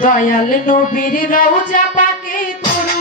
দয়াল নবীর রওজা পাকে তরু